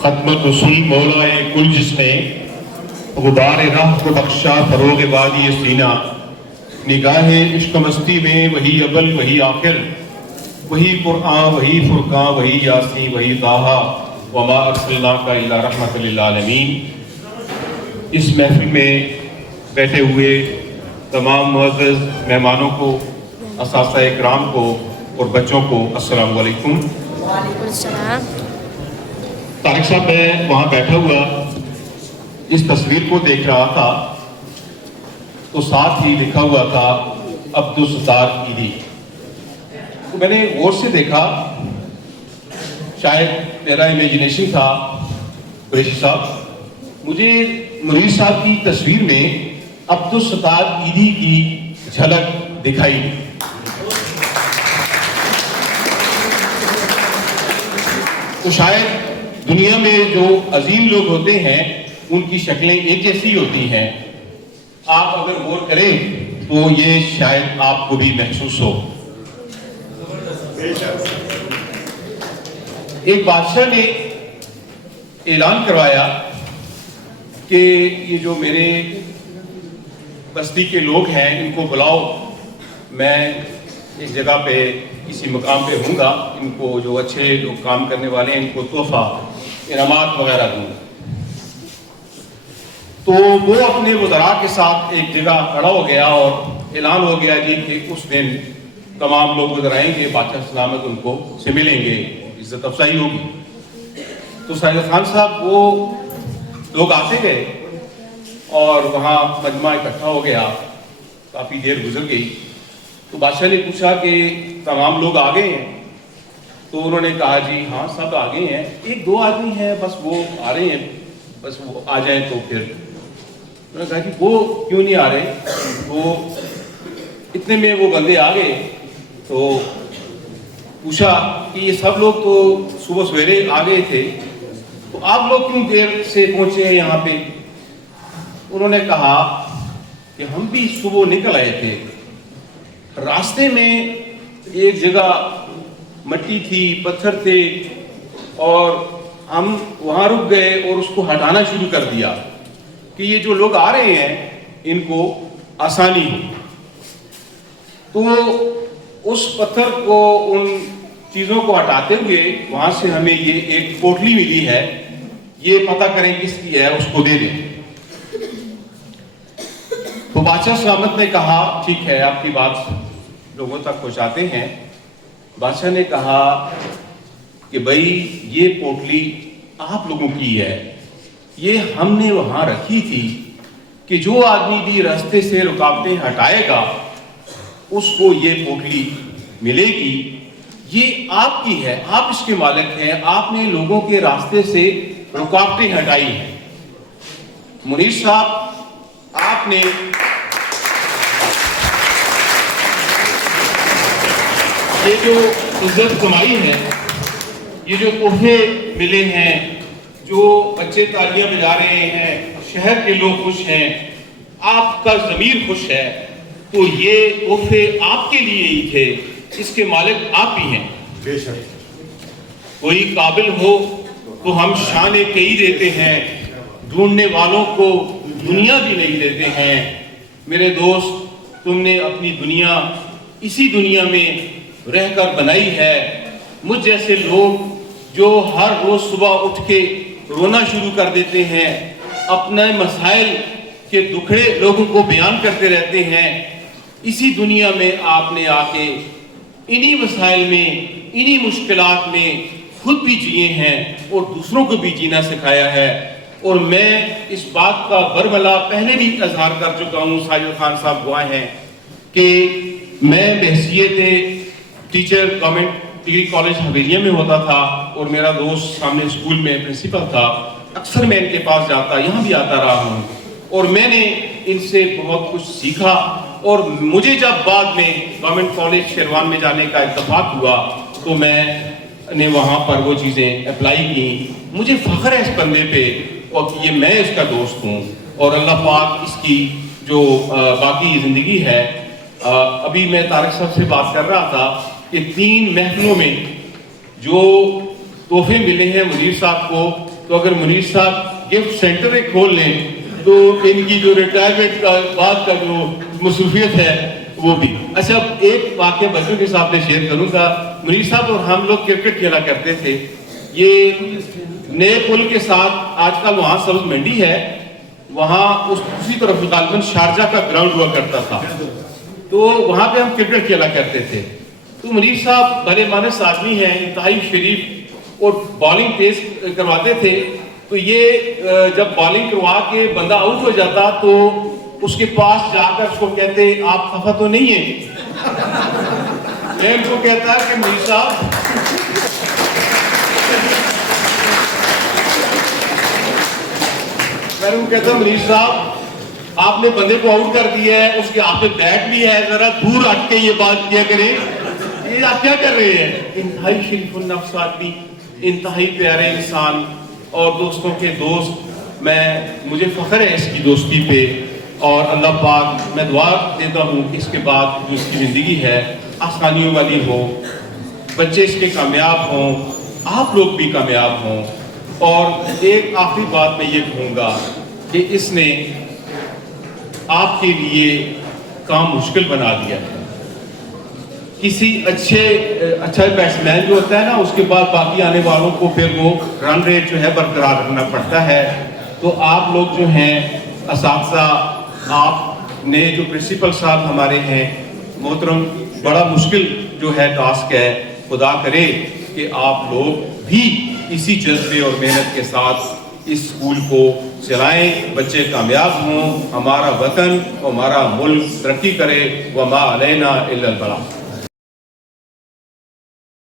ختمت رسول مولائے کل جس نے غبار راہ کو بخشا فروغ وادی سینہ، نگاہ عشق مستی میں وہی اول وہی آخر، وہی قرآن وہی فرقان وہی یاسین وہی طٰہٰ وما ارسلناک الا رحمۃ للعالمین۔ اس محفل میں بیٹھے ہوئے تمام معزز مہمانوں کو، اساتذہ اکرام کو اور بچوں کو السلام علیکم۔ وعلیکم السلام۔ طارق صاحب، میں وہاں بیٹھا ہوا اس تصویر کو دیکھ رہا تھا تو ساتھ ہی لکھا ہوا تھا عبدالستار عیدی۔ تو میں نے غور سے دیکھا، شاید میرا امیجنیشن تھا قریشی صاحب، مجھے منیر صاحب کی تصویر میں عبدالستار عیدی کی جھلک دکھائی۔ تو شاید دنیا میں جو عظیم لوگ ہوتے ہیں ان کی شکلیں ایک جیسی ہوتی ہیں، آپ اگر غور کریں تو یہ شاید آپ کو بھی محسوس ہو۔ ایک بادشاہ نے اعلان کروایا کہ یہ جو میرے بستی کے لوگ ہیں ان کو بلاؤ، میں ایک جگہ پہ کسی مقام پہ ہوں گا، ان کو جو اچھے لوگ کام کرنے والے ہیں ان کو تحفہ انعامات وغیرہ دوں گا۔ تو وہ اپنے وزراء کے ساتھ ایک جگہ کھڑا ہو گیا اور اعلان ہو گیا جی کہ اس دن تمام لوگ ادھر آئیں گے، بادشاہ سلامت ان کو سے ملیں گے، عزت افزائی ہوگی۔ تو ساجد خان صاحب وہ لوگ آتے گئے اور وہاں مجمع اکٹھا ہو گیا، کافی دیر گزر گئی۔ تو بادشاہ نے پوچھا کہ تمام لوگ آ گئے ہیں؟ تو انہوں نے کہا جی ہاں سب آ گئے ہیں، ایک دو آدمی ہیں بس وہ آ رہے ہیں، بس وہ آ جائیں تو پھر۔ انہوں نے کہا کہ وہ کیوں نہیں آ رہے؟ وہ اتنے میں وہ بندے آ گئے تو پوچھا کہ یہ سب لوگ تو صبح سویرے آ گئے تھے، تو آپ لوگ کیوں دیر سے پہنچے ہیں یہاں پہ؟ انہوں نے کہا کہ ہم بھی صبح نکل آئے تھے، راستے میں ایک جگہ مٹی تھی، پتھر تھے، اور ہم وہاں رک گئے اور اس کو ہٹانا شروع کر دیا کہ یہ جو لوگ آ رہے ہیں ان کو آسانی ہو۔ تو اس پتھر کو، ان چیزوں کو ہٹاتے ہوئے وہاں سے ہمیں یہ ایک پوٹلی ملی ہے، یہ پتہ کریں کس کی ہے، اس کو دے دیں۔ تو بادشاہ سلامت نے کہا ٹھیک ہے، آپ کی بات لوگوں تک پہنچاتے ہیں۔ بادشاہ نے کہا کہ بھائی یہ پوٹلی آپ لوگوں کی ہے، یہ ہم نے وہاں رکھی تھی کہ جو آدمی بھی راستے سے رکاوٹیں ہٹائے گا اس کو یہ پوٹلی ملے گی، یہ آپ کی ہے، آپ اس کے مالک ہیں، آپ نے لوگوں کے راستے سے رکاوٹیں ہٹائی ہیں۔ منیر صاحب، آپ نے یہ جو عزت کمائی ہے، یہ جو تحفے ملے ہیں، جو بچے تالیاں بجا رہے ہیں، شہر کے لوگ خوش ہیں، آپ کا ضمیر خوش ہے، تو یہ تحفے آپ کے لیے ہی تھے، اس کے مالک آپ ہی ہیں۔ بے شک کوئی قابل ہو تو ہم شان کئی دیتے ہیں، ڈھونڈنے والوں کو دنیا بھی نہیں دیتے ہیں۔ میرے دوست، تم نے اپنی دنیا اسی دنیا میں رہ کر بنائی ہے۔ مجھ جیسے لوگ جو ہر روز صبح اٹھ کے رونا شروع کر دیتے ہیں، اپنے مسائل کے دکھڑے لوگوں کو بیان کرتے رہتے ہیں، اسی دنیا میں آپ نے آ کے انہی مسائل میں، انہی مشکلات میں خود بھی جیے ہیں اور دوسروں کو بھی جینا سکھایا ہے۔ اور میں اس بات کا برملا پہلے بھی اظہار کر چکا ہوں، ساجد خان صاحب گواہ ہیں، کہ میں بحیثیت ٹیچر گورنمنٹ ڈگری کالج حویلیہ میں ہوتا تھا اور میرا دوست سامنے اسکول میں پرنسپل تھا، اکثر میں ان کے پاس جاتا، یہاں بھی آتا رہا ہوں، اور میں نے ان سے بہت کچھ سیکھا۔ اور مجھے جب بعد میں گورنمنٹ کالج شیروان میں جانے کا اتفاق ہوا تو میں نے وہاں پر وہ چیزیں اپلائی کی۔ مجھے فخر ہے اس بندے پہ اور یہ میں اس کا دوست ہوں، اور اللہ پاک اس کی جو باقی زندگی ہے۔ ابھی میں طارق صاحب سے بات کر رہا تھا کہ 3 محفلوں میں جو تحفے ملے ہیں منیر صاحب کو، تو اگر منیر صاحب گفٹ سینٹر ایک کھول لیں تو ان کی جو ریٹائرمنٹ کا بعد کا جو مصروفیت ہے وہ بھی. اچھا ایک واقعہ بچوں کے ساتھ میں شیئر کروں گا. منیر صاحب اور ہم لوگ کرکٹ کھیلا کرتے تھے. یہ نئے پل کے ساتھ آج کل وہاں سبز منڈی ہے, وہاں اسی طرف غالباً شارجہ کا گراؤنڈ ہوا کرتا تھا, تو وہاں پہ ہم کرکٹ کھیلا کرتے تھے. تو منیر صاحب بڑے مانس آدمی ہیں, انتہائی شریف, اور بالنگ تیز کرواتے تھے. تو یہ جب بالنگ کروا کے بندہ آؤٹ ہو جاتا تو اس کے پاس جا کر اس کو کہتے آپ خفا تو نہیں ہیں؟ میں ان کو کہتا کہ منیر صاحب میں ان کو کہتا منیر صاحب آپ نے بندے کو آؤٹ کر دیا ہے, اس کے ہاتھ میں بیٹ بھی ہے, ذرا دور ہٹ کے یہ بات کیا کریں, یہ آپ کیا کر رہے ہیں؟ انتہائی شریف النفس آدمی, انتہائی پیارے انسان اور دوستوں کے دوست. مجھے فخر ہے اس کی دوستی پہ, اور اللہ پاک میں دعا دیتا ہوں کہ اس کے بعد جو اس کی زندگی ہے آسانیوں والی ہو, بچے اس کے کامیاب ہوں, آپ لوگ بھی کامیاب ہوں. اور ایک آخری بات میں یہ کہوں گا کہ اس نے آپ کے لیے کام مشکل بنا دیا ہے. کسی اچھا بیٹسمین جو ہوتا ہے نا, اس کے بعد باقی آنے والوں کو پھر وہ رن ریٹ جو ہے برقرار رکھنا پڑتا ہے. تو آپ لوگ جو ہیں اساتذہ, آپ نے جو پرنسپل صاحب ہمارے ہیں محترم, بڑا مشکل جو ہے ٹاسک ہے. خدا کرے کہ آپ لوگ بھی اسی جذبے اور محنت کے ساتھ اس اسکول کو چلائیں, بچے کامیاب ہوں, ہمارا وطن اور ہمارا ملک ترقی کرے. وما علینا الا البلاغ.